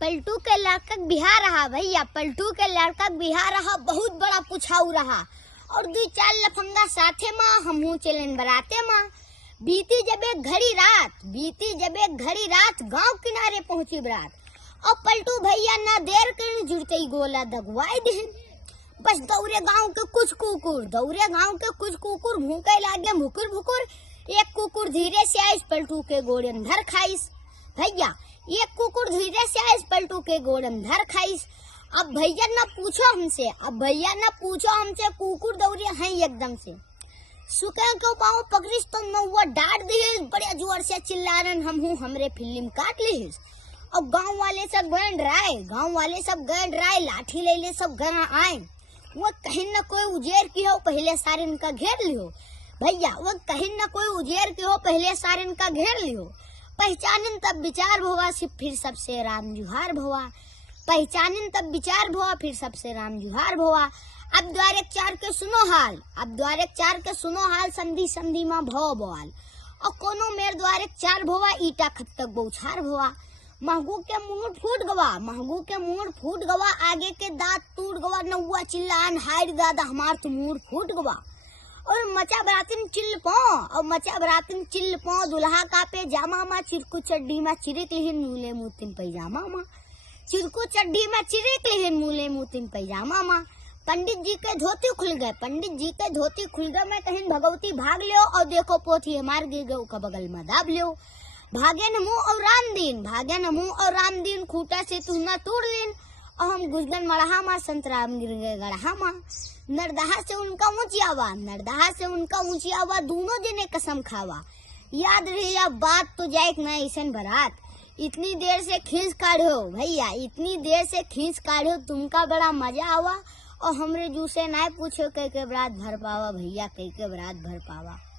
पलटू के लड़का बिहार रहा भैया, पलटू के लड़का बिहार रहा, बहुत बड़ा पुछाऊ रहा और दो चार लफंगा साथे माँ, हमहू चलन बराते माँ। बीती जब एक घड़ी रात गांव किनारे पहुंची बरात और पलटू भैया ना देर कर जुड़ते ही गोला दगवाई दिन। बस दौरे गांव के कुछ कुकुर भूखे लागे भुकुर भुकुर। एक कुकुर धीरे से आइस पलटू के गोड़े में धर खाइस भैया, एक कुकुर धीरे से आइस पलटू के गोड़े में धर खाइस। अब भैया ना पूछो हमसे कुकुर दौड़े हैं एकदम से। सुखे के पाँव पकड़िस तो नौवा डांट दिए, बड़े जोर से चिल्लारन हमरे फिल्म काट लिस। अब गांव वाले सब गए डराए, लाठी ले ले सब घर आए। वो कहीं न कोई उजेर की हो पहले सारे इनका घेर लियो भैया, वो कहीं न कोई उजेर की हो पहले सारे इनका घेर लियो। पहचानिन तब विचार भवा फिर सबसे राम जुहार भवा, पहचानिन तब विचार भवा फिर सबसे राम जुहार भवा। अब द्वारे चार के सुनो हाल, संधि संधि माँ भव बवाल। और कोनो मेर द्वारे चार भवा ईटा खत तक बौछार भवा। महगू के मुंह फूट गवा, आगे के दांत टूट गवा। नौवा चिल्लान हाय दादा हमार तो मुंह फूट गवा। और मचा बरातिन चिल्ल पौ, दुल्हा का पे जामा माँ, चिरकू चड्डी माँ चिरिक लिहिन मूले मुतिन पैजामा माँ, चिरकू चड्डी माँ चिरिक लिहिन मूले मुतिन पैजामा माँ। पंडित जी के धोती खुल गए, मैं कहीं भगवती भाग लियो और देखो पोथी हमार गिर गयो का बगल में दाब लियो। भागे न मुँह और राम दिन खूटा से तू न तोड़ लेन और हम गुजगन मड़हा माँ, संतराम गिर गए गढ़हा माँ। नरदहा से उनका ऊंची आवा, दोनों जने कसम खावा। याद रही बात तो जाए न ऐसन बरात, इतनी देर से खींच काढ़ो भैया, तुमका बड़ा मजा आवा। और हमरे जूसे ना पूछो कई के बरात भर पावा भैया, कई के बरात भर पावा।